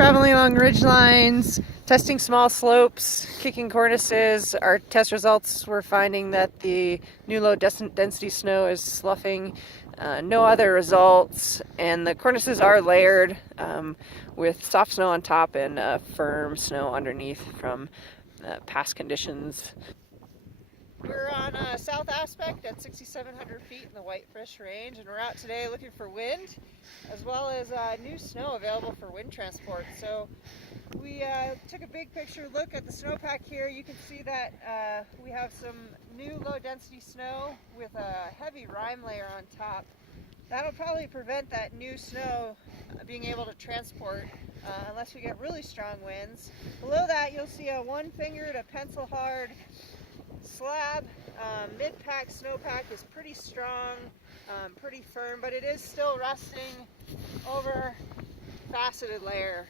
traveling along ridge lines, testing small slopes, kicking cornices. Our test results, we're finding that the new low density snow is sloughing. No other results, and the cornices are layered with soft snow on top and firm snow underneath from past conditions. We're on a south aspect at 6,700 feet in the Whitefish range, and we're out today looking for wind, as well as new snow available for wind transport. So we took a big picture look at the snowpack here. You can see that we have some new low density snow with a heavy rime layer on top. That'll probably prevent that new snow being able to transport unless we get really strong winds. Below that you'll see a 1 finger to pencil hard slab. Mid-pack snowpack is pretty strong, pretty firm, but it is still resting over faceted layer.